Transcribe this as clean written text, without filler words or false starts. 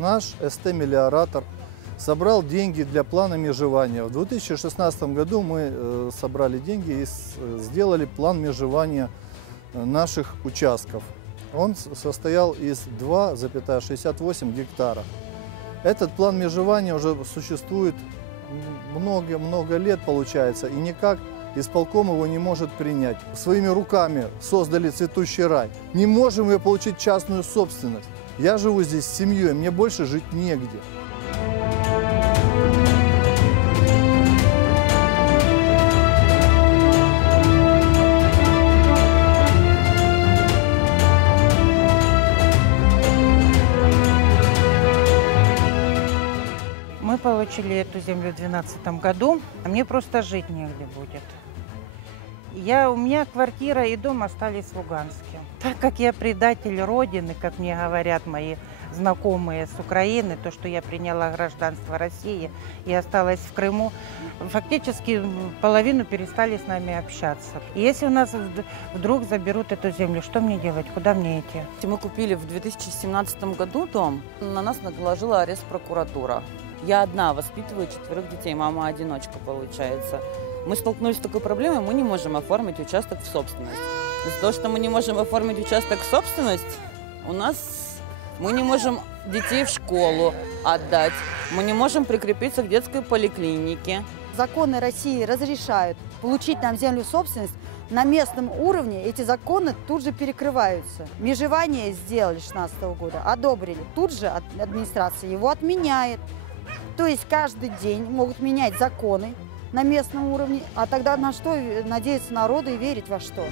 Наш СТ-мелиоратор собрал деньги для плана межевания. В 2016 году мы собрали деньги и сделали план межевания наших участков. Он состоял из 2,68 гектара. Этот план межевания уже существует много лет, получается, и никак исполком его не может принять. Своими руками создали цветущий рай. Не можем ее получить частную собственность. Я живу здесь с семьей, мне больше жить негде. Мы получили эту землю в 2012 году, а мне просто жить негде будет. У меня квартира и дом остались в Луганске. Так как я предатель Родины, как мне говорят мои знакомые с Украины, то, что я приняла гражданство России и осталась в Крыму, фактически половину перестали с нами общаться. И если у нас вдруг заберут эту землю, что мне делать, куда мне идти? Мы купили в 2017 году дом, на нас наложила арест прокуратура. Я одна воспитываю 4 детей, мама-одиночка получается. Мы столкнулись с такой проблемой, мы не можем оформить участок в собственность. Из-за того, что мы не можем оформить участок в собственность, мы не можем детей в школу отдать, мы не можем прикрепиться к детской поликлинике. Законы России разрешают получить нам землю в собственность. На местном уровне эти законы тут же перекрываются. Межевание сделали 2016 года, одобрили. Тут же администрация его отменяет. То есть каждый день могут менять законы на местном уровне, а тогда на что надеяться народу и верить во что?